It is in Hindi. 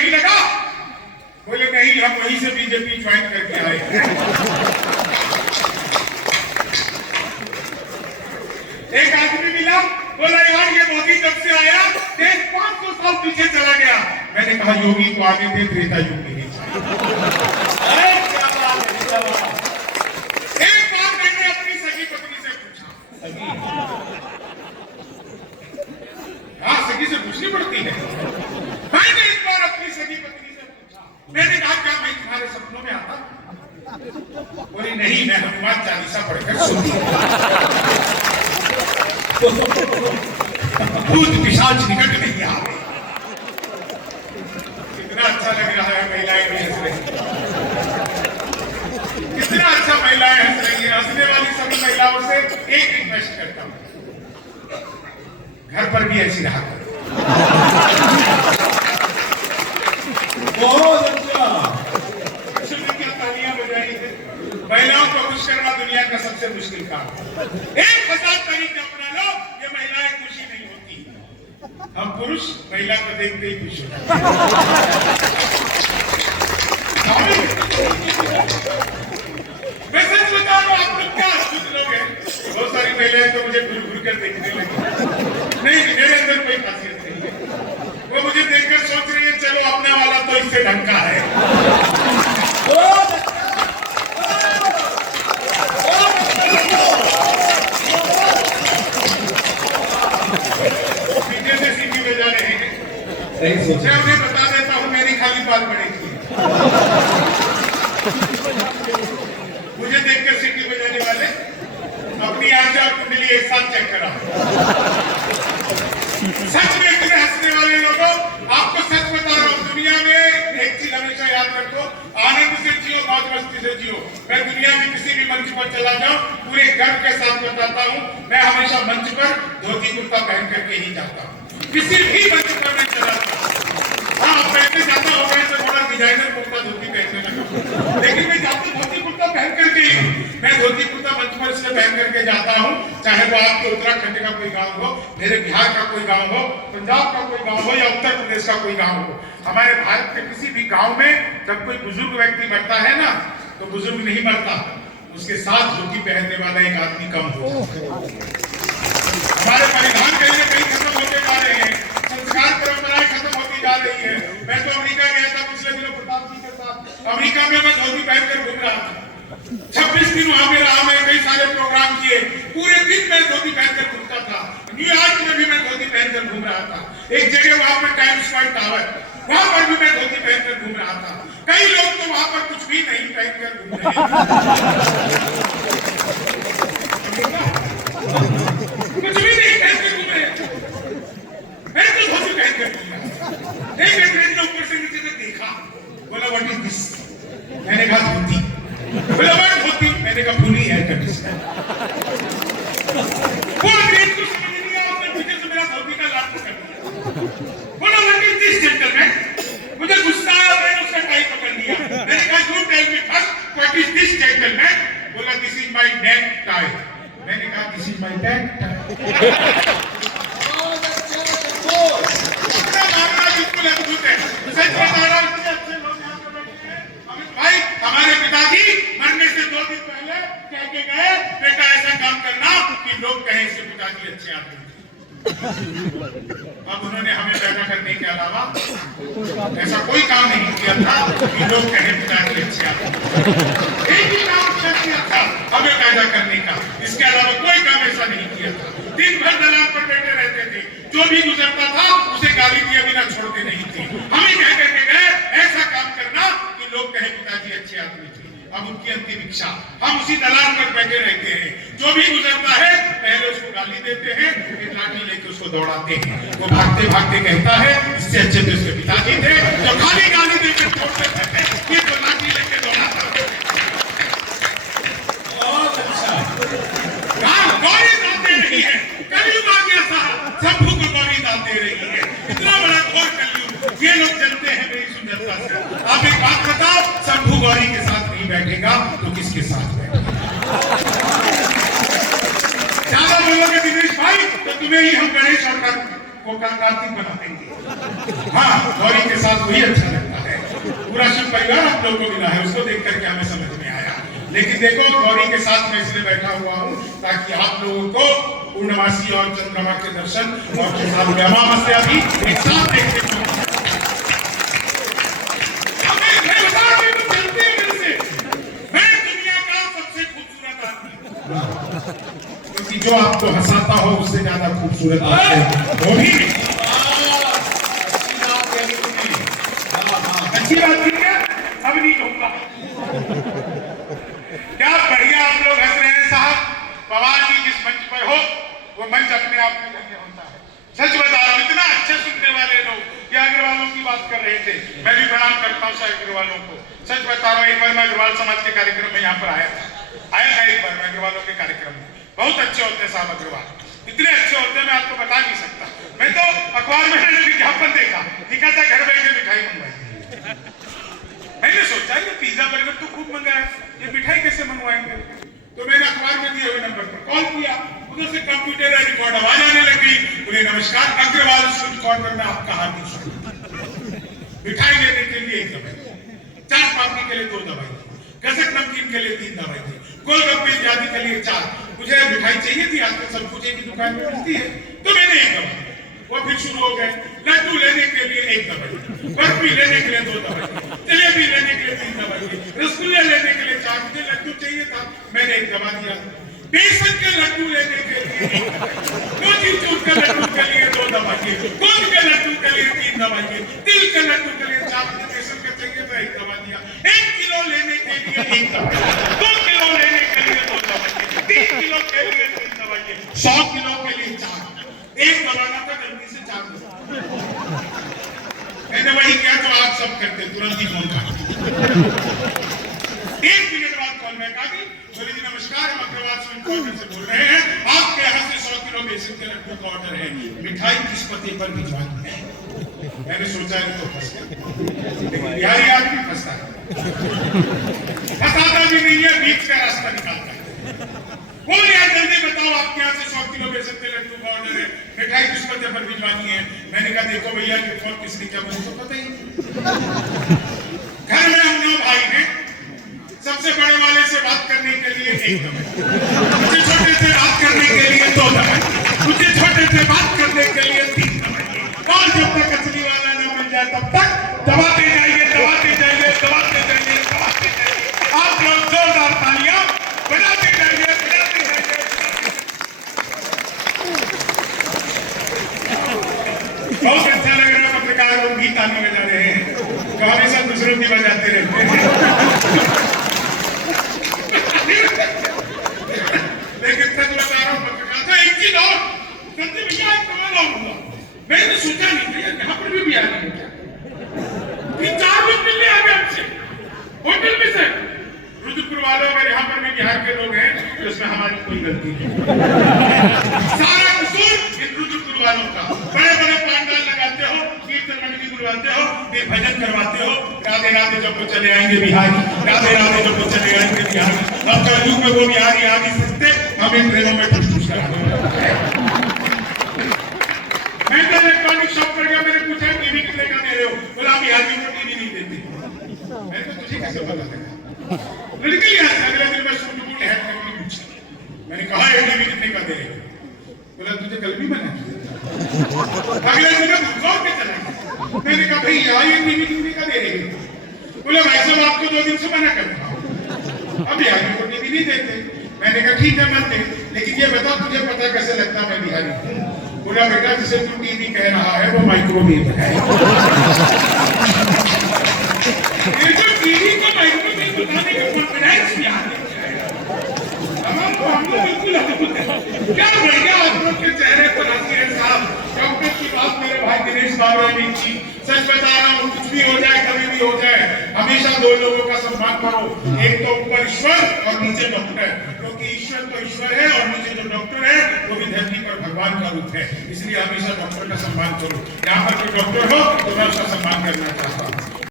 नहीं लगा? बोले नहीं, हम वहीं से बीजेपी ज्वाइन करके आए हैं। एक आदमी मिला, बोला यार ये मोदी जब से आया देश 500 साल पीछे चला गया। मैंने कहा योगी को आगे दे, त्रेता युग में नहीं चाहिए। एक बार मैंने अपनी सगी पत्नी से पूछा, हाँ सगी से पूछनी पड़ती है। मैंने एक बार अपनी सगी पत्नी से पूछा, मैंने कहा क्या मैं तुम्हारे सपनों में आता? बोली नहीं, मैं हनुमान चालीसा पढ़कर सुनती हूँ। भूत पिशाच निकट नहीं आवे। कितना अच्छा लग रहा है, महिलाएं भी हंस रही, कितना अच्छा महिलाएं हंस रही है। हंसने वाली सभी महिलाओं से एक रिक्वेस्ट करता हूं, घर पर भी ऐसी रहा करो। बहुत अच्छा, तालियां बजाई है। महिलाओं को खुश करना दुनिया का सबसे मुश्किल काम है। 1000 तरीके अपना लो, ये महिलाएं खुशी नहीं होती। हम पुरुष महिला को देखते ही खुश होते हैं। मैं सच बता रहा हूं, आप लोग क्या अद्भुत लोग हैं। बहुत सारी महिलाएं तो मुझे घूर घूर कर देखने लगी। नहीं, मेरे अंदर कोई खासियत नहीं है। वो मुझे देखकर सोच रही है चलो अपने वाला तो इससे ढंग का है। मैं बता देता हूँ, मेरी खाली बात पड़ेगी। मुझे देखकर सीटी बजाने वाले अपनी आंखें और कुंडली एक साथ चेक करा। सच में इतने हंसने वाले लोगों, आपको सच बता रहा हूँ, दुनिया में एक चीज हमेशा याद रखो, आनंद से जियो, मौज मस्ती से जियो। मैं दुनिया के किसी भी मंच पर चला जाऊं, पूरे गर्व के साथ बताता हूँ, मैं हमेशा मंच पर धोती कुर्ता पहन करके ही जाता हूँ। किसी भी मंच पर मैं चला जाता हूं। हाँ, पहले जाता होगा तो बड़ा डिजाइनर कुर्ता धोती पहनने लगा, लेकिन मैं जाता धोती कुर्ता पहन करके ही। मैं धोती कुर्ता मंच पर इसलिए पहन करके जाता हूँ, चाहे वो आपके उत्तराखंड का कोई गांव हो, मेरे बिहार का कोई गांव हो, पंजाब का कोई गांव हो या उत्तर प्रदेश का कोई गांव हो। हमारे भारत के किसी भी गांव में जब कोई बुजुर्ग व्यक्ति मरता है ना, तो बुजुर्ग नहीं मरता, उसके साथ धोती पहनने वाला एक आदमी कम हो। हमारे परिधान कहीं ना कहीं खत्म होते जा रहे हैं, संस्कार परंपराएं खत्म होती जा रही है। मैं तो अमेरिका गया था पिछले दिनों प्रताप जी के साथ। अमेरिका में मैं धोती पहनकर घूम रहा था। 26 दिन वहां पे रहा, मैं कई सारे प्रोग्राम किए, पूरे दिन मैं धोती पहनकर घूमता था। न्यूयॉर्क में भी मैं धोती पहनकर घूम रहा था। एक जगह वहां पर टाइम्स स्क्वायर टावर, वहां पर भी मैं धोती पहनकर घूम रहा था। कई लोग तो वहां पर कुछ भी नहीं पहनकर घूम रहे हैं। कुछ भी नहीं पहनकर घूम रहे हैं, मैं तो धोती पहनकर घूम रहा था। एक फ्रेंड ने ऊपर से नीचे तक देखा, बोला व्हाट इज दिस? मैंने कहा धोती। बोला व्हाट धोती? मैंने कहा फुली एयर कंडीशनर। वो फ्रेंड को समझ नहीं आया, उसने पीछे से मेरा धोती का लात पकड़ लिया। बोला व्हाट इज दिस जेंटलमैन? मुझे गुस्सा आया, मैंने उसका टाई पकड़ लिया। मैंने कहा you tell me first what is this gentleman? बोला this is my necktie. मैंने कहा this is my necktie. सच बता रहा हूं, अच्छे लोग यहाँ पे बैठे हैं। अमित भाई हमारे पिताजी मरने से 2 दिन पहले कह के गए, बेटा ऐसा काम करना कि लोग कहें इसके पिताजी अच्छे आदमी थे। अब उन्होंने हमें पैदा करने के अलावा ऐसा कोई काम नहीं किया था कि लोग कहें पिताजी अच्छे आदमी। एक ही काम किया था हमें पैदा करने का, इसके अलावा कोई काम ऐसा नहीं किया था। दिन भर दलान पर बैठे रहते थे, जो भी गुजरता था उसे गाली दिए बिना छोड़ते नहीं थे। हमें कह करके गए ऐसा काम करना कि लोग कहें पिताजी अच्छे आदमी थे। अब उनकी अंतिम इच्छा, हम उसी दलान पर बैठे रहते हैं, जो भी गुजरता है पहले उसको गाली देते हैं, फिर लाठी लेके उसको दौड़ाते हैं। वो भागते भागते कहता है इससे अच्छे तो उसके पिताजी थे, जो खाली गाली देकर छोड़ते थे, ये तो लाठी लेके दौड़ाता है। बहुत अच्छा, गौरी दाते रही है, कलयुग आ गया साहब, शंभू को गौरी दाते रही है। इतना बड़ा घोर कलयुग, ये लोग जनते हैं मेरी सुंदरता से। आप एक बात बताओ, शंभू गौरी के साथ नहीं बैठेगा तो किसके साथ बैठेगा? ज्यादा बोलोगे दिनेश भाई तो तुम्हें ही हम गणेश और कार्तिक बना देंगे। हाँ, गौरी के साथ वही अच्छा लगता है। पूरा शिव परिवार आप लोगों को मिला है, उसको देख करके हमें समझ में आया। लेकिन देखो, गौरी के साथ मैं इसलिए बैठा हुआ हूँ ताकि आप लोगों को पूर्णमासी और चंद्रमा के दर्शन और अमावस्या भी एक साथ देखने को। जो आपको हंसाता हो उससे ज्यादा खूबसूरत वो भी अच्छी बात नहीं है। अब नहीं कहूंगा। क्या बढ़िया आप लोग हंस रहे हैं साहब। पवार जी जिस मंच पर हो वो मंच अपने आप में धन्य होता है। सच बता रहा हूं, इतना अच्छे सुनने वाले लोग। ये अग्रवालों की बात कर रहे थे, मैं भी प्रणाम करता हूँ सारे अग्रवालों को। सच बता रहा हूँ, एक बार मैं अग्रवाल समाज के कार्यक्रम में यहाँ पर आया था एक बार मैं अग्रवालों के कार्यक्रम में। बहुत अच्छे होते हैं साहब अग्रवाल, इतने अच्छे होते हैं मैं आपको बता नहीं सकता। मैं तो अखबार में विज्ञापन देखा, लिखा था घर बैठे मिठाई मंगवाई। मैंने सोचा ये पिज्जा बर्गर तो खूब मंगाया, ये मिठाई कैसे मंगवाएंगे। तो मैंने अखबार में दिए हुए नंबर पर कॉल किया, उधर से कंप्यूटर रिकॉर्ड आवाज आने लगी। बोले नमस्कार अग्रवाल रिकॉर्ड करना आपका हार्दिक स्वागत। मिठाई लेने के लिए 1 दवाई, चाट पापड़ी के लिए 2 दवाई, गजक नमकीन के लिए 3 दवाई, गोलगप्पे इत्यादि के लिए 4। मुझे मिठाई चाहिए थी, आजकल सब कुछ एक ही दुकान में मिलती है, तो मैंने 1 दवाई। वो फिर शुरू हो गए, लड्डू लेने के लिए 1 दवाई, बर्फी लेने के लिए 2 दवाई, जलेबी लेने के लिए 3 दवाई, रसगुल्ले लेने के लिए 4। मुझे लड्डू चाहिए था, मैंने 1 दवा दिया। बेसन के लड्डू लेने के लिए 1 दवाई, मोतीचूर के लड्डू के लिए 2 दवाई, गोंद के लड्डू के लिए 3 दवाई, तिल के लड्डू के लिए 4। मुझे बेसन के चाहिए था, 1 दवा दिया। 1 किलो लेने के लिए 1 दवाई, 2 किलो लेने के लिए 2 दवाई, 3 किलो के लिए 3 दवाई, 100 किलो के लिए 4। 1 दबाना था, गलती से 4 दवा। मैंने वही किया जो आप सब करते, तुरंत ही फोन काट। 1 मिनट बाद कॉल बैक आ गई। बोले जी नमस्कार, हम अग्रवाल स्वीट कॉर्नर से बोल रहे हैं, आपके यहाँ से 100 किलो बेसन के लड्डू का ऑर्डर है, मिठाई किस पते पर भिजवानी है। मैंने सोचा है तो फंस गया, लेकिन बिहारी आदमी फंसता है, फंसाता भी नहीं है, बीच का रास्ता निकालता है। बोल यार जल्दी बताओ, आपके यहाँ से 100 किलो बेसन के लड्डू का ऑर्डर है, मिठाई किस पते पर भिजवानी है। मैंने कहा देखो भैया ये फोन किसने किया मुझे तो पता ही नहीं। घर में हम 9 भाई हैं, सबसे बड़े वाले से बात करने के लिए 1 दवाई, मुझे छोटे से बात करने के लिए 2 दवाई, मुझे छोटे से बात करने के लिए 3 दवाई। और जब तक असली वाला न मिल जाए तब तक दबाते जाइए, दबाते जाइए, दबाते जाइए, दबाते जाइए। आप लोग जोरदार तालियां बजाते जाइए, बजाते जाइए। बहुत अच्छा लग रहा है, पत्रकार लोग भी ताली बजा रहे हैं, हमेशा दूसरों की बजाते रहते हैं। लेकिन सच बता रहा हूँ पत्रकार, एक चीज और संजय भैया एक कमाल और हुआ, मैंने सोचा नहीं था यहाँ पर भी आ रही है क्या। 3-4 लोग मिलने आ गए हमसे होटल में से। रुद्रपुर वालों, अगर यहाँ पर भी बिहार के लोग हैं तो इसमें हमारी कोई गलती नहीं, सारा कसूर इन रुद्रपुर वालों का। बड़े बड़े पंडाल लगाते हो, कीर्तन मंडली बुलवाते हो, फिर भजन करवाते हो, राधे राधे जब वो चले आएंगे बिहारी, राधे राधे जब वो चले आएंगे बिहारी। अब कलयुग में वो बिहारी आ नहीं सकते, हम इन ट्रेनों में ठुस ठुस करा। मैं तो इलेक्ट्रॉनिक शॉप पर गया, मैंने पूछा टीवी कितने का दे रहे हो, बोला बिहारियों को टीवी नहीं देते। मैंने तो तुझे कैसे पता लगा। लड़की यहाँ से अगले दिन मैं सूट बूट हैट करके पूछा, मैंने कहा ये टीवी कितने का दे रहे हो, बोला तुझे कल भी मना किया। अगले दिन मैं घुसौर के चला गया, मैंने कहा भाई यार ये टीवी कितने का दे रहे हो, बोला भाई साहब आपको 2 दिन से मना कर रहा हूँ, अब बिहारियों को टीवी नहीं देते। मैंने कहा ठीक है मत दे, लेकिन ये बता तुझे पता कैसे लगता मैं बिहारी हूँ। बोला बेटा जिसे तू टीवी कह रहा है वो माइक्रोवेव है। ये जो टीवी को माइक्रोवेव बताने का कॉन्फिडेंस क्या है, हम लोग बिल्कुल अद्भुत है। क्या बढ़िया आप लोग के चेहरे पर हंसी है साहब। डॉक्टर की बात मेरे भाई दिनेश बाबा ने की, सच बता रहा हूँ, कुछ भी हो जाए, कभी भी हो जाए, हमेशा 2 लोगों का सम्मान करो, एक तो ऊपर ईश्वर और नीचे डॉक्टर, क्योंकि ईश्वर तो ईश्वर है और नीचे जो डॉक्टर है वो भी धरती पर भगवान का रूप है। इसलिए हमेशा डॉक्टर का सम्मान करो। यहाँ पर कोई डॉक्टर हो तो मैं उसका सम्मान करना चाहता हूँ।